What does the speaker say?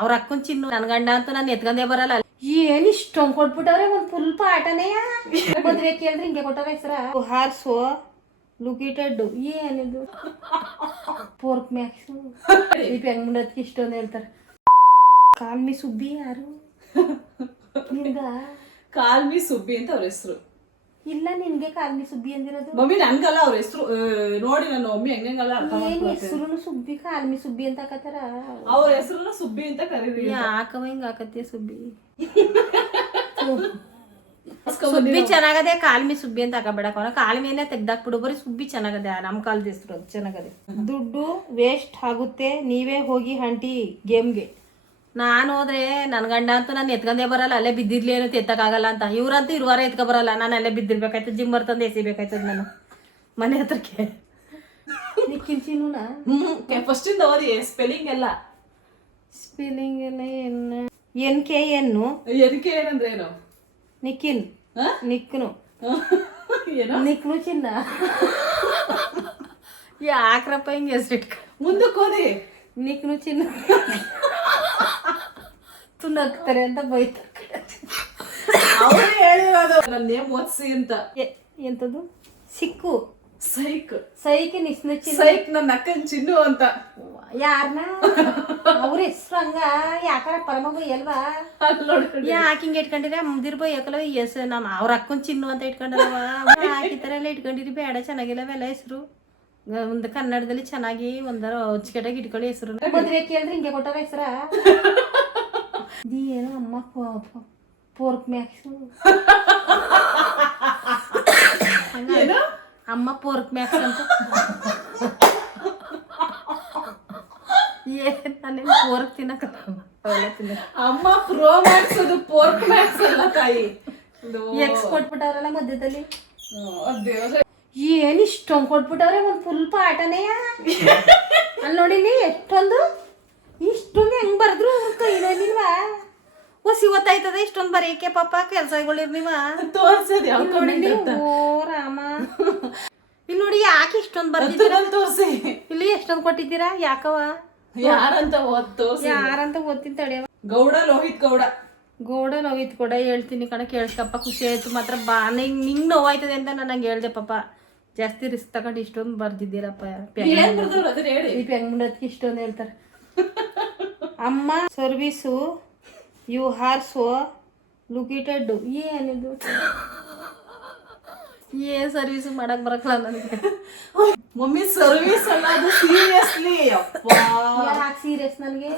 ಅವ್ರ ಅಕ್ಕನ್ ಚಿನ್ನು ನನ್ ಗಂಡ ಅಂತೂ ನಾನು ಎತ್ಕೊಂಡೇ ಬರಲ್ಲ. ಏನ್ ಇಷ್ಟೊಂದ್ ಕೊಟ್ಬಿಟ್ಟವ್ರೆ, ಒಂದ್ ಫುಲ್ ಪಾಠನೇ. ಮದ್ವೆ ಕೇಳಿದ್ರೆ ಹಿಂಗೆ ಕೊಟ್ಟವ್ರ ಹೆಸರ ಹಾರ್ಸೋ ಲುಕಿಟೆಡ್ ಏನಿದು ಪೋರ್ಕ್ ಮ್ಯಾಕ್ಸ್ ಈ ಹೆಂಗ್ ಮುಂಡತ್ಗೆ ಇಷ್ಟೊಂದು ಹೇಳ್ತಾರೆ. ಕಾಲ್ಮಿ ಸುಬ್ಬಿ ಯಾರು ನಿನ್ಗ? ಕಾಲ್ಮಿ ಸುಬ್ಬಿ ಅಂತ ಅವ್ರ ಹೆಸರು. ಇಲ್ಲ ನಿನ್ಗೆ ಕಾಲ್ಮಿ ಸುಬ್ಬಿ ಅಂದಿರೋದು. ಮಮ್ಮಿ ನನ್ಗಲ್ಲ ಅವ್ರ ಹೆಸರು ನೋಡಿ ನನ್ನ ಮಮ್ಮಿ ಹೆಂಗಲ್ಲ ಏನ್ ಹೆಸರು ಸುಬ್ಬಿ ಕಾಲ್ಮಿ ಸುಬ್ಬಿ ಅಂತ ಹಾಕತ್ತಾರ. ಅವ್ರ ಹೆಸರನ್ನ ಸುಬ್ಬಿ ಅಂತ ಕರೀರಿ. ಯಾಕವ ಹಿಂಗ ಹಾಕತ್ತೀಯ ಸುಬ್ಬಿ? ಸುಬ್ಬಿ ಚೆನ್ನಾಗದೆ, ಕಾಲ್ಮಿ ಸುಬ್ಬಿ ಅಂತ ಹಾಕಬೇಡಕ. ಕಾಲ್ಮಿಯನ್ನ ತೆಗ್ದಾಕ್ಬಿಡು, ಬರೀ ಸುಬ್ಬಿ ಚೆನ್ನಾಗದೆ. ನಮ್ ಕಾಲದ ಹೆಸರು ಅದು ಚೆನ್ನಾಗದೆ. ದುಡ್ಡು ವೇಸ್ಟ್ ಆಗುತ್ತೆ, ನೀವೇ ಹೋಗಿ ಹಂಟಿ ಗೇಮ್ಗೆ. ನಾನು ಹೋದ್ರೆ ನನ್ ಗಂಡ ಅಂತೂ ನಾನು ಎತ್ಕೊಂಡೇ ಬರಲ್ಲ, ಅಲ್ಲೇ ಬಿದ್ದಿರ್ಲಿ ಏನೋ ಎತ್ತಕ್ಕಾಗಲ್ಲ ಅಂತ. ಇವ್ರಂತೂ ಇರುವಾರ ಎತ್ಕೊ ಬರಲ್ಲ, ನಾನು ಅಲ್ಲೇ ಬಿದ್ದಿರ್ಬೇಕಾಯ್ತದ. ಜಿಮ್ ಬರ್ತಂದು ಎಸಿಬೇಕಾಯ್ತದ ನಾನು ಮನೆ ಹತ್ರಕ್ಕೆ. ನಿಕ್ಕಿನ್ಸಿನೂನ ಫಸ್ಟ್ ಇಂದ ಓದಿ ಸ್ಪೆಲ್ಲಿಂಗ್ ಎಲ್ಲ. ಸ್ಪೆಲ್ಲಿಂಗ್ ಎಲ್ಲ ಎನ್ ಕೆ ಎನ್ನು ಎದಕ್ಕೆ ಏನಂದ್ರೆ ಏನು? ನಿಖಿಲ್ ನಿಕ್ನು ಏನೋ ನಿಕ್ನು ಚಿನ್ನ. ಯಾಕ್ರಪ್ಪ ಹಿಂಗೆ ಹೆಸರಿಟ್ಕ? ಮುಂದಕ್ಕೆ ಓದಿ. ನಿಕ್ನು ಚಿನ್ನ ತುನಕ್ತಾರೆ ಅಂತ ಬೈತಾರೆ. ಅವರೇ ಹೇಳಿರೋದು ನನ್ನ ನೇಮ್ ಓದ್ಸಿ ಅಂತ. ಎಂತದು ಸಿಕ್ಕು ಸೈಕ್ ಸೈಕ್ ನಿಸ್ನ ಚಿನ್ನ. ಸೈಕ್ ನನ್ನ ಅಕ್ಕನ್ ಚಿನ್ನು ಅಂತ. ಯಾರನ್ನ ಅವ್ರ ಹೆಸ್ರು ಹಂಗ ಯಾಕಾರ ಪರಮಗು ಎಲ್ವಾ? ಯಾಕೆ ಹಿಂಗೆ ಇಟ್ಕೊಂಡಿರ? ಮುದಿರ್ ಬೈ ಯಾಕಲ್ಲ ಎಸ್ ನಮ್ಮ ಅವ್ರ ಅಕ್ಕನ್ ಚಿನ್ನು ಅಂತ ಇಟ್ಕೊಂಡಲ್ವ? ಹಾಕಿತರ ಎಲ್ಲ ಇಟ್ಕೊಂಡಿರಿ ಬೇಡ, ಚೆನ್ನಾಗಿಲ್ಲವೆಲ್ಲ ಹೆಸರು. ಒಂದು ಕನ್ನಡದಲ್ಲಿ ಚೆನ್ನಾಗಿ ಒಂದರ ಅಚ್ಚುಕಟ್ಟಾಗಿ ಇಟ್ಕೊಳ್ಳಿ ಹೆಸರು. ಮದ್ವೆ ಕೇಳಿದ್ರೆ ಹಿಂಗೆ ಕೊಟ್ಟವ್ರ ಹೆಸರ ಏನೋ ಅಮ್ಮ ಪೋರ್ಕ್ ಮ್ಯಾಕ್ಸ್. ಅಮ್ಮ ಪೋರ್ಕ್ ಮ್ಯಾಕ್ಸ್ ಅಂತ. ಏನ್ ಪೋರ್ಕ್ ತಿನ್ನಕ ಅಮ್ಮ ಪ್ರೋ ಮ್ಯಾಕ್ಸ್, ಅದು ಪೋರ್ಕ್ ಮ್ಯಾಕ್ಸ್ ಅಲ್ಲ ತಾಯಿ. ಎಕ್ಸ್ ಕೊಟ್ಬಿಟ್ಟವ್ರಲ್ಲ ಮಧ್ಯದಲ್ಲಿ. ಏನ್ ಇಷ್ಟೊಂದು ಕೊಟ್ಬಿಟ್ಟವ್ರೆ, ಒಂದ್ ಫುಲ್ ಪಾಠನೇ. ಅಲ್ಲಿ ನೋಡಿಲಿ ಎಷ್ಟೊಂದು ಇಷ್ಟೊಂದು ಹೆಂಗ್ ಬರ್ದ್ರು ಕೈನಲ್ಲಿಲ್ವಾ? ಹೊಸಿ ಗೊತ್ತಾಯ್ತದ ಇಷ್ಟೊಂದು ಬರೀಕೆ ಪಾಪ ಕೆಲ್ಸಗಳಿರ್ ನೀವ ತೋರ್ಸದ್ ಯಾವ ನೋಡಿಲಿ. ಓ ರಾಮ, ಇಲ್ಲಿ ನೋಡಿ ಯಾಕೆ ಇಷ್ಟೊಂದು ಬರ್ದಿದ್ದೀರಾ? ತೋರ್ಸಿ. ಇಲ್ಲಿ ಎಷ್ಟೊಂದು ಕೊಟ್ಟಿದ್ದೀರಾ? ಯಾಕವ? ಯಾರಂತ ಓದ್ ತೋರ್ಸಿ. ಯಾರಂತ ಓದ್ತೀನಿ ತಡೆಯವ. ಗೌಡ ಲೋಹಿತ್ ಗೌಡ. ಗೌಡ ನೋವಿತ್ ಕೂಡ ಹೇಳ್ತೀನಿ ಕಣ, ಕೇಳಿಸ್ಕಪ್ಪ. ಖುಷಿ ಆಯ್ತು ಮಾತ್ರ. ಬಾ ನಿಂಗೆ ನೋವಾಯ್ತದೆ ಅಂತ ನನಗೆ ಹೇಳ್ದೆ ಪಾಪ. ಜಾಸ್ತಿ ರಿಸ್ಕ್ ತಗೊಂಡು ಇಷ್ಟೊಂದು ಬರ್ದಿದ್ದೀರಪ್ಪ. ಈ ಪೆಂಗ್ ಮುಂಡತ್ಗೆ ಇಷ್ಟೊಂದು ಹೇಳ್ತಾರೆ. ಅಮ್ಮ ಸರ್ವಿಸು ಯು ಆರ್ ಸೋ ಲುಕಿಟೆಡ್ ಏನಿದು? ಏನ್ ಸರ್ವಿಸ್ ಮಾಡಕ್ ಬರಕಲ್ಲ ನನಗೆ. ಮಮ್ಮಿ ಸರ್ವಿಸ್ ಅಲ್ಲ, ಅದು ಸೀರಿಯಸ್ಲಿ. ಯಾಕೆ ಸೀರಿಯಸ್ ನನಗೆ?